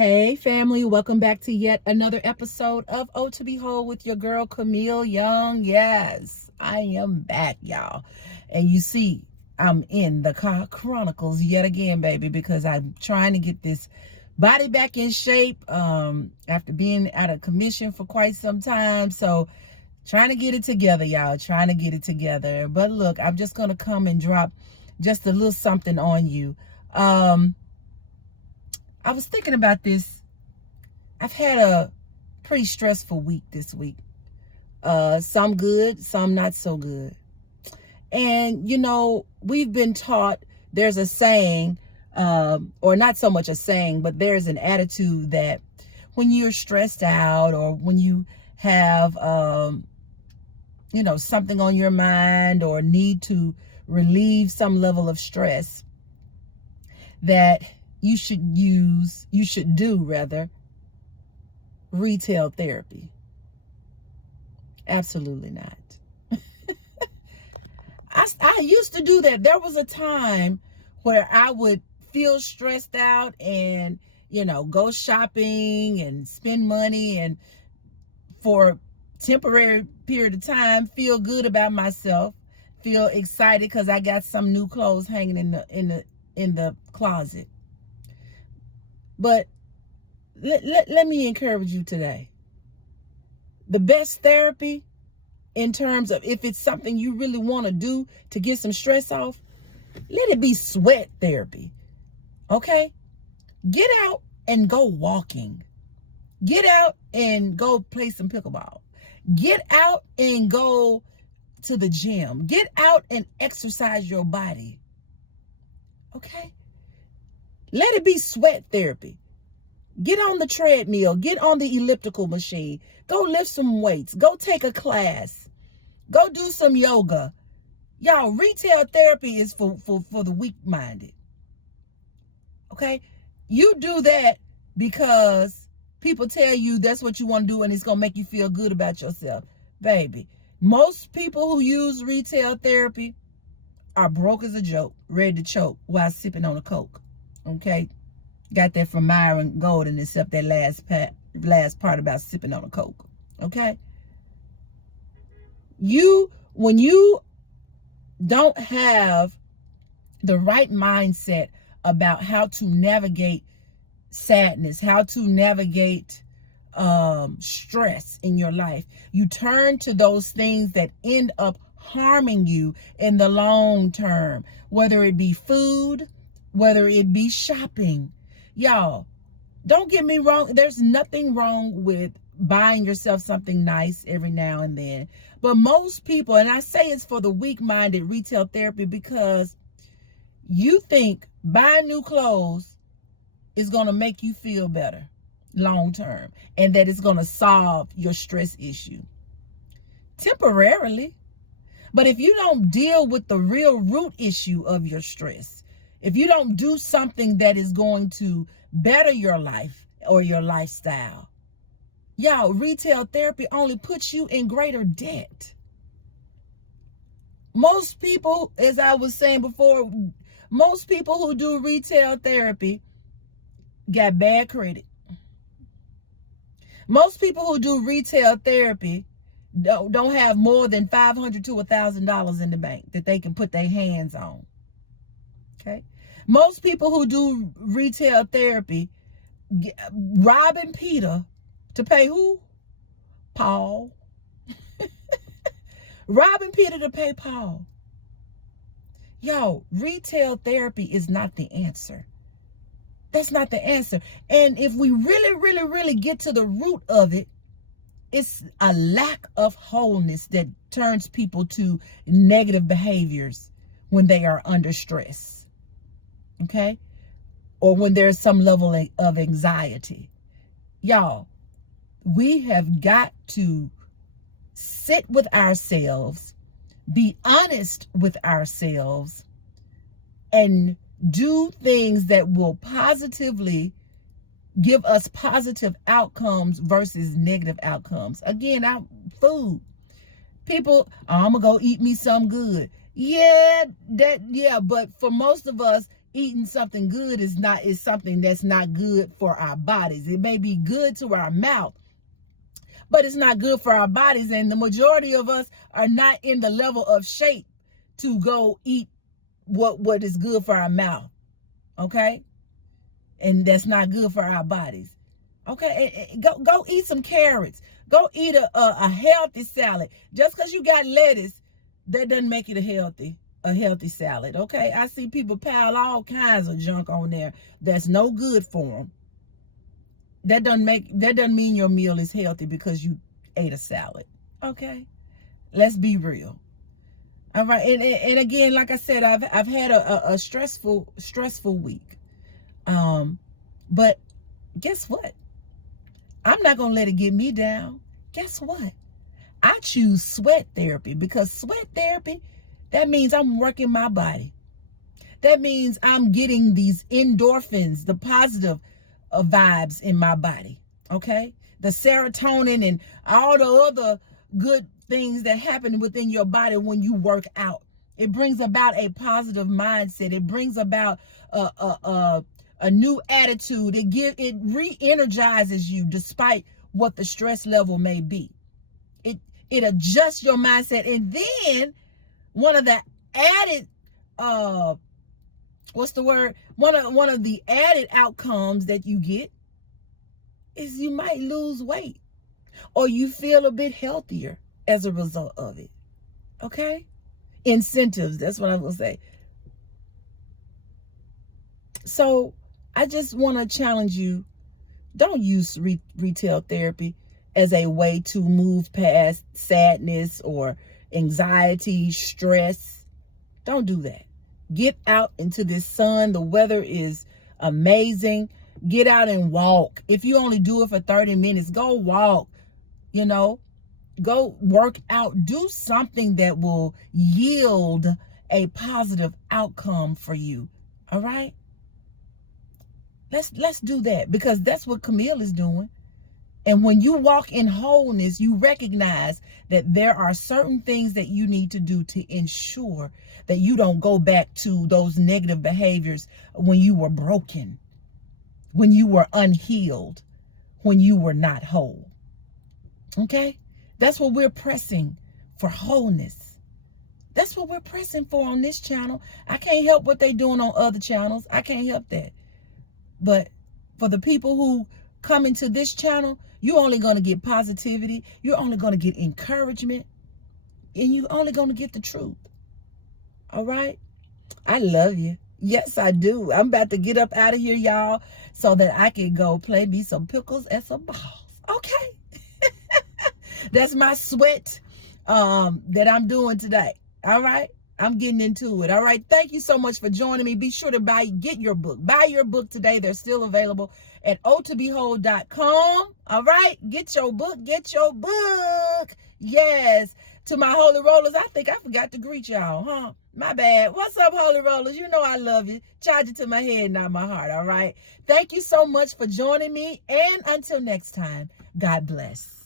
Hey family, welcome back to yet another episode of Oh to Behold with your girl Camille Young. Yes, I am back, y'all. And you see, I'm in the Chronicles yet again, baby, because I'm trying to get this body back in shape after being out of commission for quite some time. So trying to get it together, y'all, trying to get it together. But look, I'm just going to come and drop just a little something on you. I was thinking about this. I've had a pretty stressful week this week. Some good, some not so good. And, we've been taught there's a saying, or not so much a saying, but there's an attitude that when you're stressed out or when you have, something on your mind or need to relieve some level of stress, that you should do retail therapy. Absolutely not. I used to do that. There was a time where I would feel stressed out and, go shopping and spend money and for a temporary period of time, feel good about myself, feel excited because I got some new clothes hanging in the closet. But let me encourage you today. The best therapy, in terms of if it's something you really want to do to get some stress off, let it be sweat therapy. Okay? Get out and go walking. Get out and go play some pickleball. Get out and go to the gym. Get out and exercise your body. Okay? Let it be sweat therapy. Get on the treadmill. Get on the elliptical machine. Go lift some weights. Go take a class. Go do some yoga. Y'all, retail therapy is for the weak-minded. Okay? You do that because people tell you that's what you want to do and it's going to make you feel good about yourself. Baby, most people who use retail therapy are broke as a joke, ready to choke while sipping on a Coke. Okay? Got that from Myron Golden, except that last part about sipping on a Coke. Okay? When you don't have the right mindset about how to navigate sadness, how to navigate stress in your life, you turn to those things that end up harming you in the long term, whether it be food, whether it be shopping. Y'all, don't get me wrong. There's nothing wrong with buying yourself something nice every now and then. But most people, and I say it's for the weak-minded, retail therapy, because you think buying new clothes is going to make you feel better long term and that it's going to solve your stress issue. Temporarily. But if you don't deal with the real root issue of your stress, if you don't do something that is going to better your life or your lifestyle, y'all, retail therapy only puts you in greater debt. Most people, as I was saying before, most people who do retail therapy got bad credit. Most people who do retail therapy don't have more than $500 to $1,000 in the bank that they can put their hands on. Okay? Most people who do retail therapy robbing Peter to pay who? Paul. Robbing Peter to pay Paul. Yo, retail therapy is not the answer. That's not the answer. And if we really, really, really get to the root of it, it's a lack of wholeness that turns people to negative behaviors when they are under stress. Okay? Or when there's some level of anxiety. Y'all, we have got to sit with ourselves, be honest with ourselves, and do things that will positively give us positive outcomes versus negative outcomes. Again, food. People, I'm going to go eat me some good. Yeah, but for most of us, eating something good is something that's not good for our bodies. It may be good to our mouth, but it's not good for our bodies. And the majority of us are not in the level of shape to go eat what is good for our mouth. Okay? And that's not good for our bodies. Okay? Go eat some carrots. Go eat a healthy salad. Just because you got lettuce, that doesn't make it a healthy salad. Okay? I see people pile all kinds of junk on there that's no good for them. That doesn't mean your meal is healthy because you ate a salad. Okay? Let's be real. All right. And again, like I said, I've had a stressful week. But guess what? I'm not going to let it get me down. Guess what? I choose sweat therapy, because sweat therapy, that means I'm working my body. That means I'm getting these endorphins, the positive vibes in my body. Okay? The serotonin and all the other good things that happen within your body when you work out. It brings about a positive mindset. It brings about a new attitude. It re-energizes you despite what the stress level may be. It adjusts your mindset. And then one of the added one of the added outcomes that you get is you might lose weight, or you feel a bit healthier as a result of it. Okay? Incentives, that's what I'm going to say. So I just want to challenge you. Don't use retail therapy as a way to move past sadness or anxiety, stress. Don't do that. Get out into this sun. The weather is amazing. Get out and walk. If you only do it for 30 minutes, go walk. Go work out. Do something that will yield a positive outcome for you. All right? Let's do that, because that's what Camille is doing. And when you walk in wholeness, you recognize that there are certain things that you need to do to ensure that you don't go back to those negative behaviors when you were broken, when you were unhealed, when you were not whole. Okay? That's what we're pressing for, wholeness. That's what we're pressing for on this channel. I can't help what they're doing on other channels. I can't help that. But for the people who come into this channel, you're only going to get positivity. You're only going to get encouragement. And you're only going to get the truth. All right? I love you. Yes, I do. I'm about to get up out of here, y'all, so that I can go play me some pickles and some balls. Okay? That's my sweat that I'm doing today. All right? I'm getting into it. All right. Thank you so much for joining me. Be sure to get your book. Buy your book today. They're still available at ohtobehold.com. All right. Get your book. Get your book. Yes. To my Holy Rollers, I think I forgot to greet y'all, huh? My bad. What's up, Holy Rollers? You know I love you. Charge it to my head, not my heart. All right. Thank you so much for joining me. And until next time, God bless.